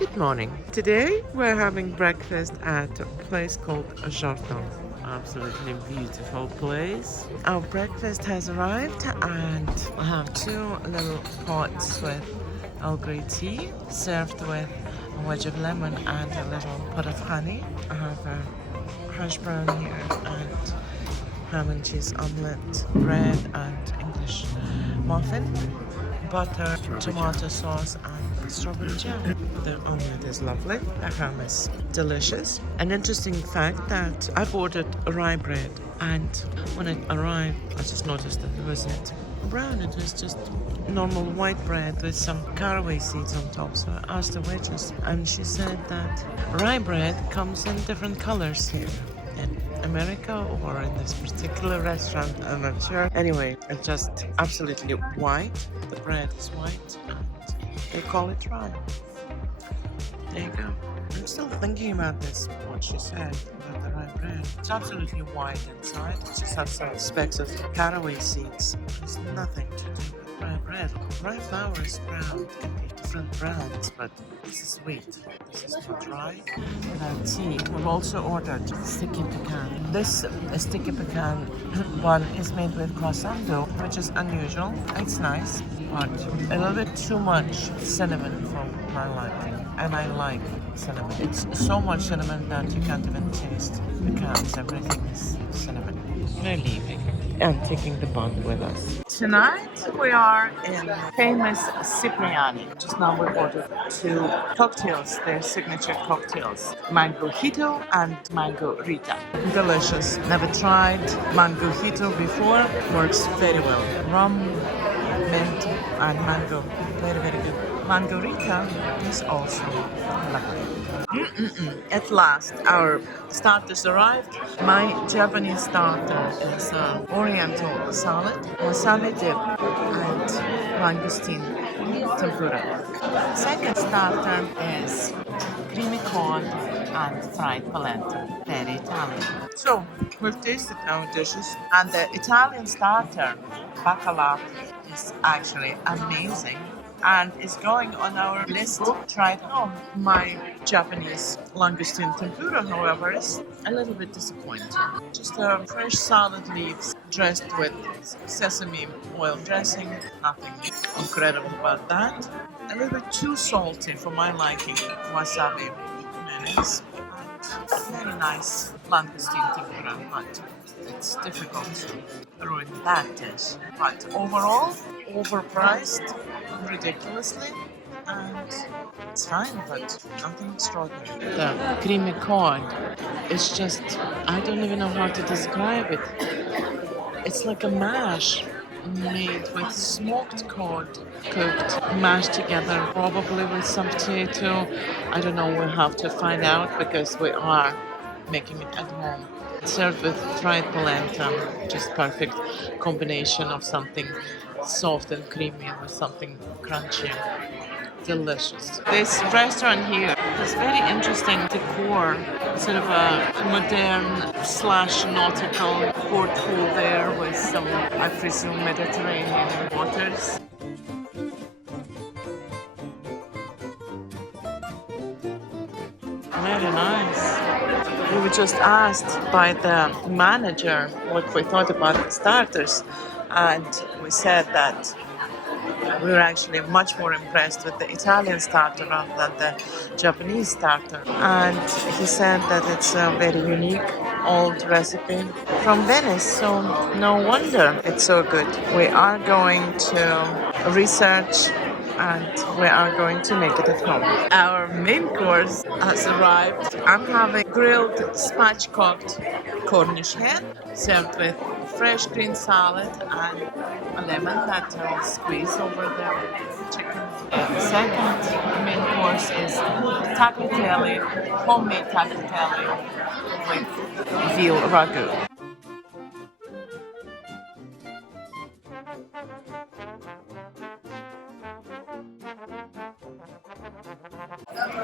Good morning. Today we're having breakfast at a place called Jardin. Absolutely beautiful place. Our breakfast has arrived and I have two little pots with Earl Grey tea served with a wedge of lemon and a little pot of honey. I have a hash brown here and ham and cheese omelette, bread and English muffin, butter, tomato sauce and strawberry jam. The omelette is lovely. The ham is delicious. An interesting fact that I've ordered rye bread and when it arrived I just noticed that it wasn't brown. It was just normal white bread with some caraway seeds on top. So I asked the waitress and she said that rye bread comes in different colors here in America or in this particular restaurant, I'm not sure. Anyway, it's just absolutely white. The bread is white and they call it rye. There you go. I'm still thinking about this, what she said about the rye bread. It's absolutely white inside. It just has some specks of caraway seeds. There's nothing to do with rye bread. Rye flour is brown. It can be different browns, but this is wheat. This is not rye. Tea. We've also ordered sticky pecan. This sticky pecan one is made with croissant dough, which is unusual. It's nice, but a little bit too much cinnamon for my liking. And I like cinnamon. It's so much cinnamon that you can't even taste pecans. Everything is cinnamon. We're leaving and taking the bun with us. Tonight we are in famous Cipriani. Just now we ordered two cocktails, their signature cocktails. Mango Hito and Mango Rita. Delicious. Never tried Mango Hito before. Works very well. Rum, mint and mango. Very, very good. Margarita is also lovely. At last, our starters arrived. My Japanese starter is Oriental salad, wasabi dip, and mangosteen tempura. Second starter is creamy corn and fried polenta, very Italian. So, we've tasted our dishes, and the Italian starter, bacala, is actually amazing and is going on our list to try at home. My Japanese langoustine tempura, however, is a little bit disappointing. Just fresh salad leaves dressed with sesame oil dressing, nothing incredible about that. A little bit too salty for my liking, wasabi mayonnaise, and very nice langoustine tempura, but it's difficult to ruin that dish. But overall, overpriced, ridiculously, and it's fine, but nothing extraordinary. The creamy corn is just, I don't even know how to describe it. It's like a mash made with smoked cod, cooked, mashed together, probably with some potato. I don't know, we'll have to find out because we are making it at home. Served with fried polenta, just perfect combination of something soft and creamy and with something crunchy. Delicious. This restaurant here has very interesting decor, sort of a modern slash nautical port pool there with some, I presume, Mediterranean waters. Very nice. We were just asked by the manager what we thought about the starters, and we said that we were actually much more impressed with the Italian starter rather than the Japanese starter. And he said that it's a very unique old recipe from Venice, so no wonder it's so good. We are going to research and we are going to make it at home. Our main course has arrived. I'm having grilled spatchcocked Cornish hen served with fresh green salad and a lemon that I'll squeeze over the chicken. The second main course is tagliatelle, homemade tagliatelle with veal ragu.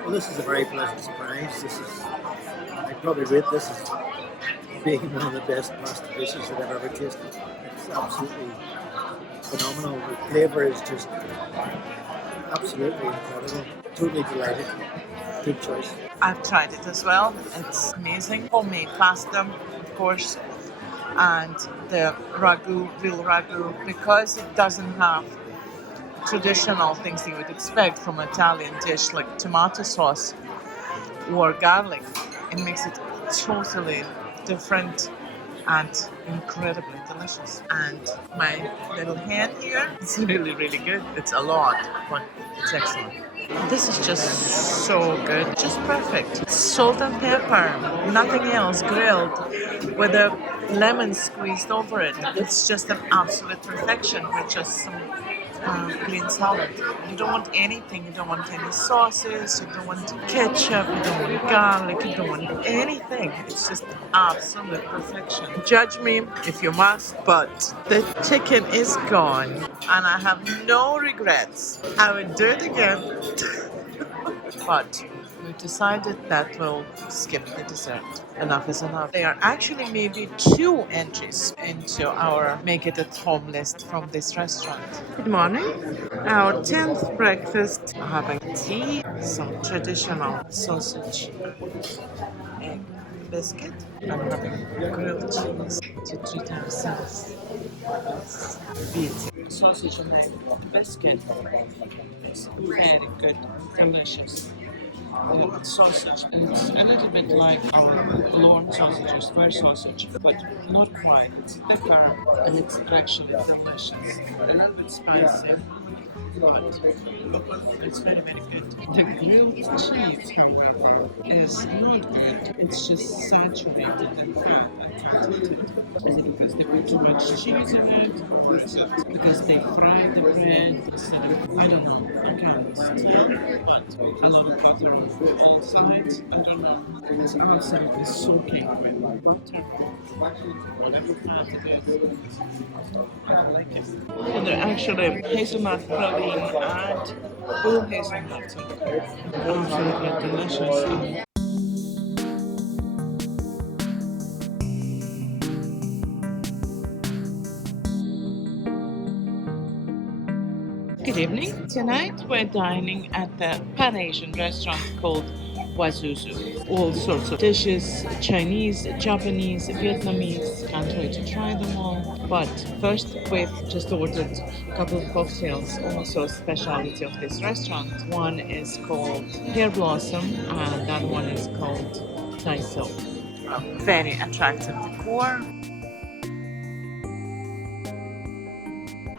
Well, this is a very pleasant surprise. I'd probably rate this as being one of the best pasta dishes that I've ever tasted. It's absolutely phenomenal. The flavour is just Absolutely incredible. Totally delighted. Good choice. I've tried it as well. It's amazing. Homemade pasta, of course, and the ragu, real ragu, because it doesn't have traditional things you would expect from an Italian dish like tomato sauce or garlic. It makes it totally different and incredibly delicious. And my little hand here is really, really good. It's a lot, but it's excellent. This is just so good, just perfect. Salt and pepper, nothing else, grilled with a lemon squeezed over it. It's just an absolute perfection with just some green salad. You don't want anything, you don't want any sauces, you don't want ketchup, you don't want garlic, you don't want anything. It's just absolute perfection. Judge me if you must, but the chicken is gone and I have no regrets. I would do it again, but we decided that we'll skip the dessert. Enough is enough. There are actually maybe 2 entries into our make it at home list from this restaurant. Good morning. Our 10th breakfast, having tea, some traditional sausage, egg biscuit, and having grilled cheese to treat ourselves. Beauty. Sausage and egg biscuit is very good, delicious. Lord sausage. It's a little bit like our Lord sausage or square sausage, but not quite. It's thicker and it's actually delicious. A little bit spicy, but it's very, very good. The grilled cheese, however, is not good. It's just saturated in fat. I can't eat it. Is it because they put too much cheese in it? Or is it because they fry the bread instead of, I don't know, I can't tell. But a lot of butter on all sides, I don't know. It's absolutely soaking with butter. Whatever fat it is. I like it. And they're actually hazelnut praline and full hazelnuts. Absolutely delicious. Good evening. Tonight we're dining at the Pan-Asian restaurant called Wazuzu. All sorts of dishes, Chinese, Japanese, Vietnamese. Can't wait to try them all. But first we've just ordered a couple of cocktails, also a specialty of this restaurant. One is called Pear Blossom and the other one is called Thai Silk. Very attractive decor.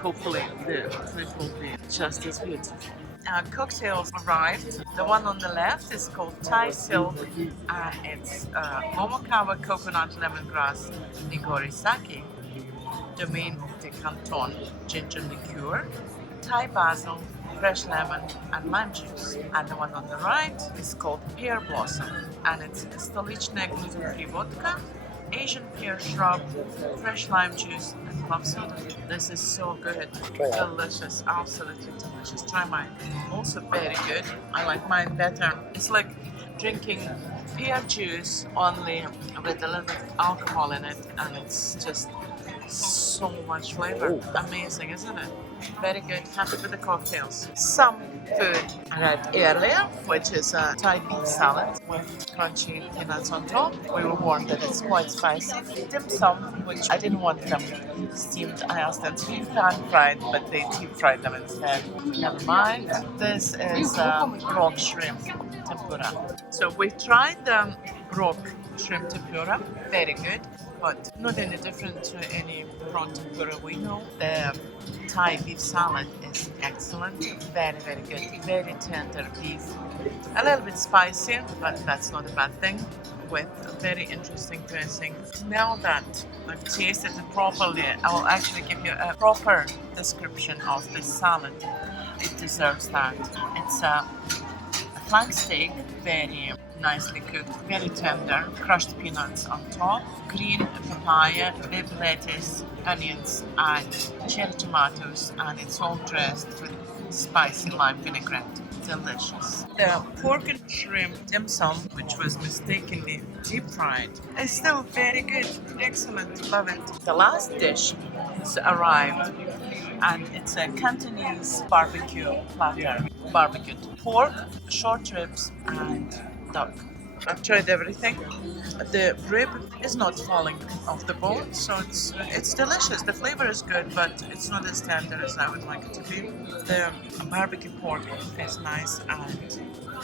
Hopefully the food will be just as beautiful. Cocktails arrived. The one on the left is called Thai Silk and it's Momokawa coconut lemongrass nigori sake, Domaine de Canton ginger liqueur, Thai basil, fresh lemon and lime juice. And the one on the right is called Pear Blossom and it's Stolichne gluten-free vodka, Asian pear shrub, fresh lime juice, and club soda. This is so good. Delicious, absolutely delicious. Try mine. Also very good. I like mine better. It's like drinking pear juice only with a little bit of alcohol in it, and it's just so much flavor. Amazing, isn't it? Very good. Happy with the cocktails. Some food I had earlier, which is a Thai beef salad with crunchy peanuts on top. We were warned that it's quite spicy. Dim sum, which I didn't want them steamed. I asked them to be pan-fried, but they deep-fried them instead. Never mind. This is rock shrimp tempura. So we tried the rock shrimp tempura. Very good. But not any different to any prawn tempura we know. The Thai beef salad is excellent, very, very good, very tender beef. A little bit spicy, but that's not a bad thing, with a very interesting dressing. Now that I've tasted it properly, I will actually give you a proper description of this salad. It deserves that. It's a flank steak, very nicely cooked, very tender, crushed peanuts on top, green papaya, red lettuce, onions and cherry tomatoes, and it's all dressed with spicy lime vinaigrette. Delicious. The pork and shrimp dim sum, which was mistakenly deep fried, is still very good. Excellent. Love it. The last dish has arrived and it's a Cantonese barbecue platter. Barbecued pork, short ribs, and duck. I've tried everything. The rib is not falling off the bone, so it's delicious. The flavor is good, but it's not as tender as I would like it to be. The barbecue pork is nice, and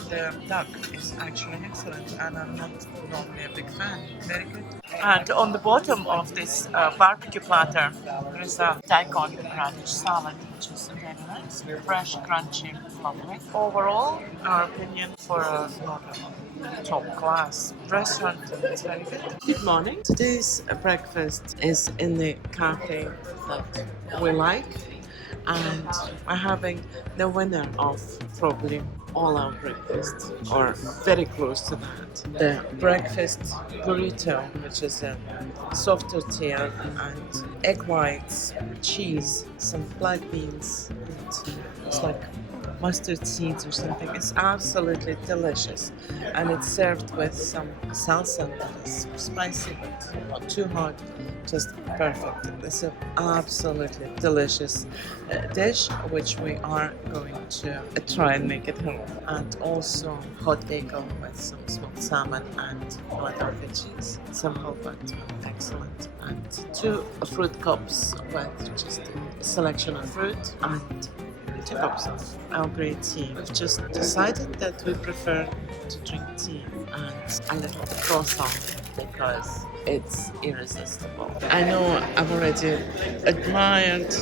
the duck is actually excellent, and I'm not normally a big fan. Very good. And on the bottom of this barbecue platter, there is a daikon radish salad, which is very nice, fresh, crunchy, lovely. Overall, our opinion for a top class restaurant, it's very good. Good morning. Today's breakfast is in the cafe that we like, and we're having the winner of probably all our breakfast, or very close to that. The breakfast burrito, which is a soft tortilla and egg whites, cheese, some black beans, and it's like mustard seeds or something. It's absolutely delicious, and it's served with some salsa that is spicy but not too hot, just perfect. It's an absolutely delicious dish which we are going to try and make at home. And also hot bagel with some smoked salmon and Philadelphia cheese, some whole butter, excellent, and 2 fruit cups with just a selection of fruit and 2 cups of Earl Grey tea. We've just decided that we prefer to drink tea and a little croissant because it's irresistible. I know I've already admired,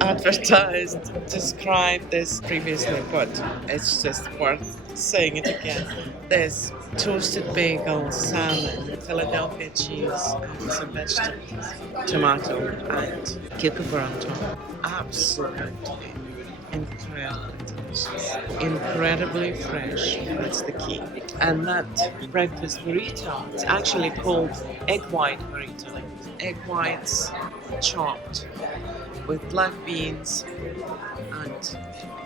advertised, described this previously, but it's just worth saying it again. There's toasted bagel, salmon, Philadelphia cheese, and some vegetables, tomato, and cucumber on top. Absolutely incredibly delicious, incredibly fresh. That's the key. And that breakfast burrito, it's actually called egg white burrito. Egg whites chopped with black beans and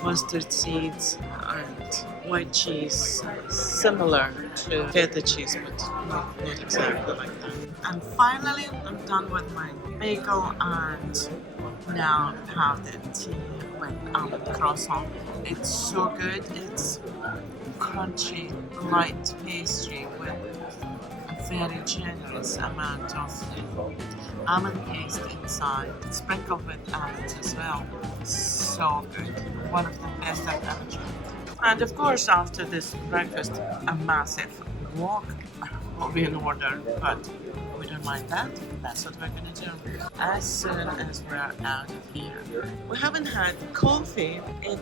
mustard seeds and white cheese, similar to feta cheese, but not exactly like that. And finally, I'm done with my bagel, and now have the tea with almond croissant. It's so good. It's crunchy, light pastry with a very generous amount of almond paste inside, sprinkled with almonds as well. So good. One of the best I've ever tried. And of course, after this breakfast, a massive walk will be in order, but we don't mind that. That's what we're going to do as soon as we're out of here. We haven't had coffee in,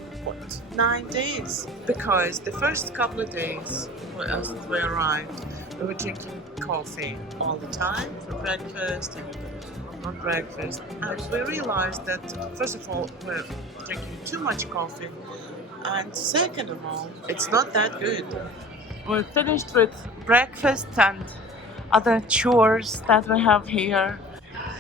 9 days? Because the first couple of days as we arrived, we were drinking coffee all the time for breakfast and on breakfast. And we realized that, first of all, we're drinking too much coffee, and second of all, it's not that good. We're finished with breakfast and other chores that we have here.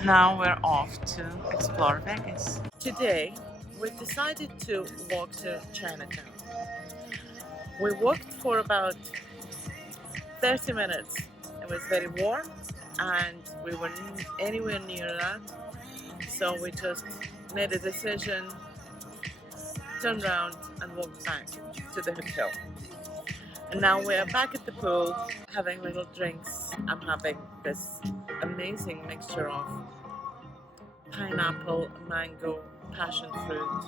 Now we're off to explore Vegas. Today, we decided to walk to Chinatown. We walked for about 30 minutes. It was very warm and we weren't anywhere near that. So we just made a decision, turned around and walked back to the hotel. And now we're back at the pool having little drinks. I'm having this amazing mixture of pineapple, mango, passion fruit,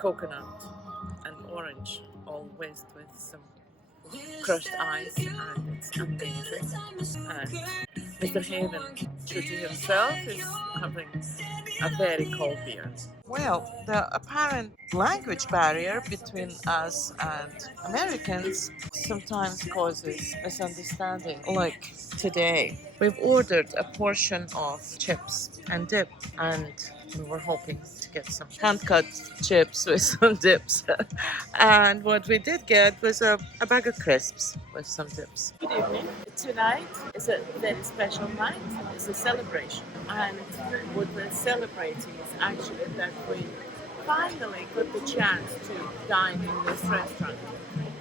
coconut and orange, all whizzed with some crushed ice, and it's amazing. And Mr. Haven, true to himself, is having a very cold beer. Well, the apparent language barrier between us and Americans sometimes causes misunderstanding. Like today, we've ordered a portion of chips and dip, and we were hoping to get some hand-cut chips with some dips. And what we did get was a bag of crisps with some dips. Good evening. Tonight is a very special night. It's a celebration. And what we're celebrating is actually that we finally got the chance to dine in this restaurant.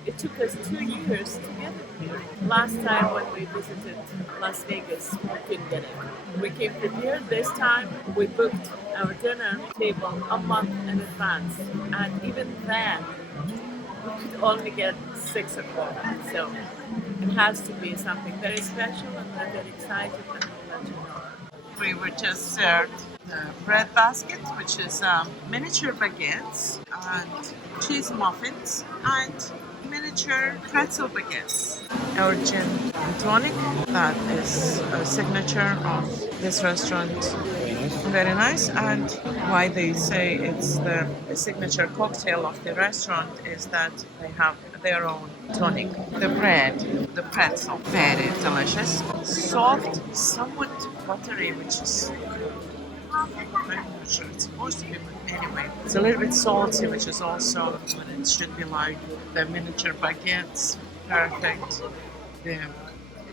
It took us 2 years to get it here. Last time when we visited Las Vegas, we couldn't get it. We came prepared. This time we booked our dinner table a month in advance, and even then we could only get 6 o'clock. So it has to be something very special, and we're very excited, and we'll let you know. We were just served the bread basket, which is miniature baguettes and cheese muffins and miniature pretzel baguettes. Our gin and tonic, that is a signature of this restaurant. Very nice, and why they say it's the signature cocktail of the restaurant is that they have their own tonic. The bread, the pretzel, very delicious, soft, somewhat buttery, which is I'm not sure it's supposed to be, but anyway, it's a little bit salty, which is also what it should be like. The miniature baguettes, perfect. The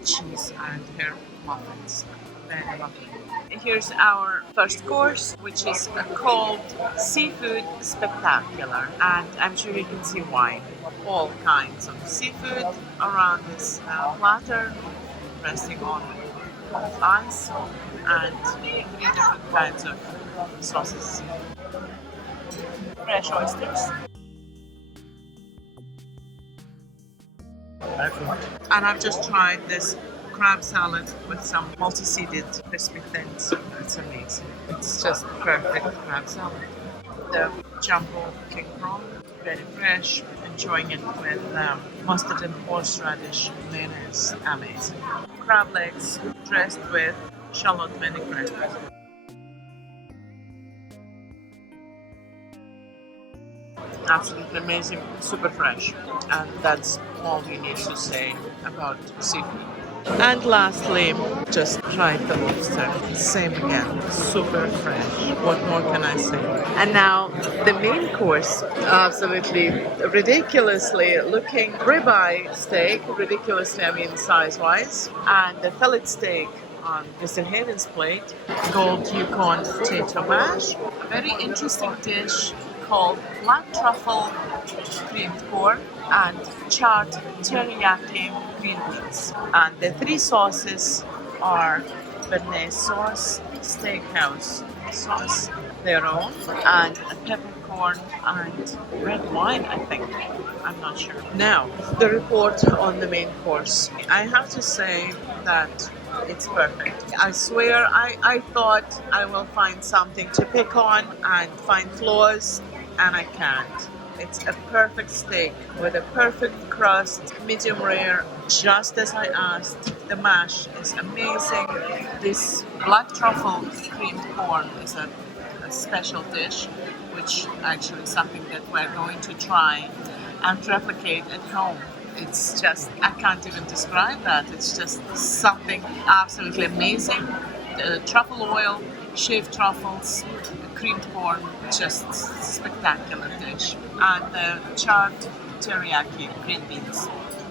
cheese and her muffins, very lovely. Here's our first course, which is called Seafood Spectacular, and I'm sure you can see why. All kinds of seafood around this platter, resting on ice, and 3 different kinds of sauces. Fresh oysters. Excellent. And I've just tried this crab salad with some multi-seeded crispy thins. It's amazing. It's just perfect crab salad. The jumbo king prawn, very fresh. Enjoying it with mustard and horseradish mayonnaise. Amazing. Crab legs dressed with shallot vinaigrette. Absolutely amazing, super fresh, and that's all you need to say about seafood. And lastly, just tried the lobster. Same again, super fresh. What more can I say? And now the main course, absolutely ridiculously looking ribeye steak, ridiculously I mean size-wise, and the fillet steak on Mr. Haven's plate, called Yukon potato mash. A very interesting dish called black truffle creamed corn and charred teriyaki green beans. And the 3 sauces are béarnaise sauce, steakhouse sauce, their own, and a peppercorn and red wine, I think. I'm not sure. Now, the report on the main course. I have to say that it's perfect. I swear I thought I will find something to pick on and find flaws, and I can't. It's a perfect steak with a perfect crust, medium rare, just as I asked. The mash is amazing. This black truffle creamed corn is a special dish, which actually is something that we're going to try and replicate at home. It's just, I can't even describe that. It's just something absolutely amazing. Truffle oil, shaved truffles, creamed corn, just spectacular dish. And the charred teriyaki green beans,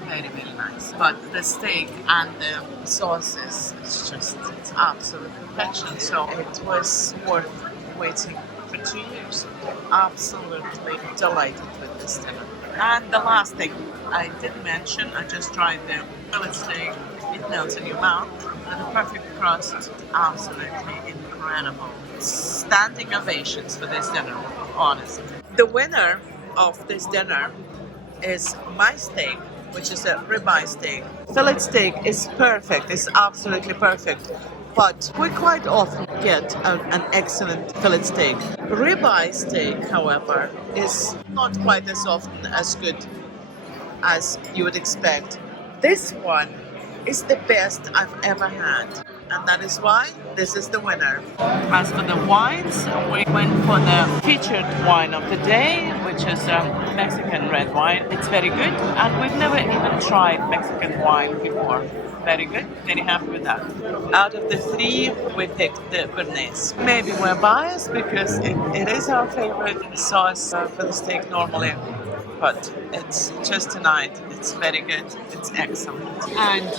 very, very nice. But the steak and the sauces, it's absolute perfection. So it was worth waiting for 2 years. Absolutely delighted with this dinner. And the last thing I didn't mention, I just tried the fillet steak. It melts in your mouth with a perfect crust. Absolutely incredible. Standing ovations for this dinner, honestly. The winner of this dinner is my steak, which is a ribeye steak. Fillet steak is perfect, it's absolutely perfect. But we quite often get an excellent fillet steak. Ribeye steak, however, is not quite as often as good as you would expect. This one is the best I've ever had, and that is why this is the winner. As for the wines, we went for the featured wine of the day, which is a Mexican red wine. It's very good, and we've never even tried Mexican wine before. Very good, very happy with that. Out of the 3, we picked the béarnaise. Maybe we're biased because it is our favorite sauce for the steak normally, but it's just tonight. It's very good. It's excellent. And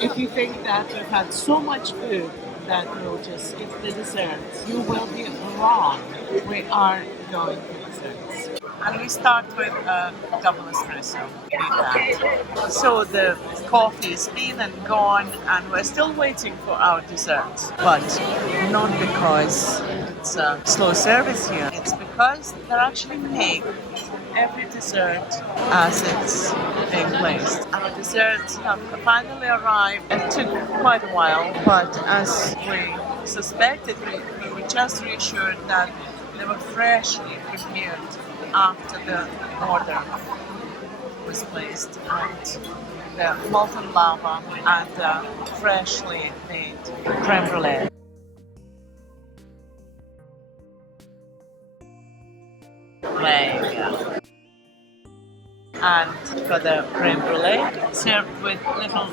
if you think that we've had so much food that we'll just skip the desserts, you will be wrong. We are going for desserts. And we start with a double espresso. We need that. So the coffee is been and gone, and we're still waiting for our dessert. But not because it's a slow service here. It's because they're actually make every dessert as it's being placed. Our desserts have finally arrived. It took quite a while, but as we suspected, we were just reassured that they were freshly prepared after the order was placed, and the molten lava and freshly made creme brulee. Yeah. And for the creme brulee, served with little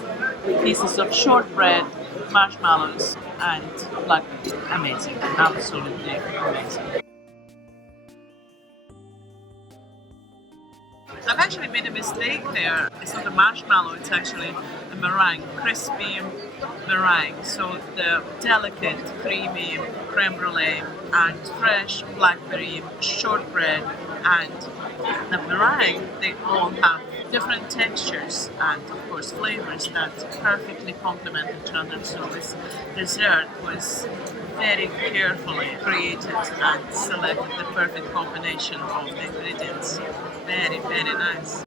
pieces of shortbread, marshmallows, and blackberries. Amazing, absolutely amazing. I've actually made a mistake there. It's not a marshmallow, it's actually a meringue, crispy meringue. So the delicate, creamy creme brulee and fresh blackberry shortbread and the meringue, they all have different textures and of course flavors that perfectly complement each other. So this dessert was very carefully created and selected the perfect combination of the ingredients. Very, very nice.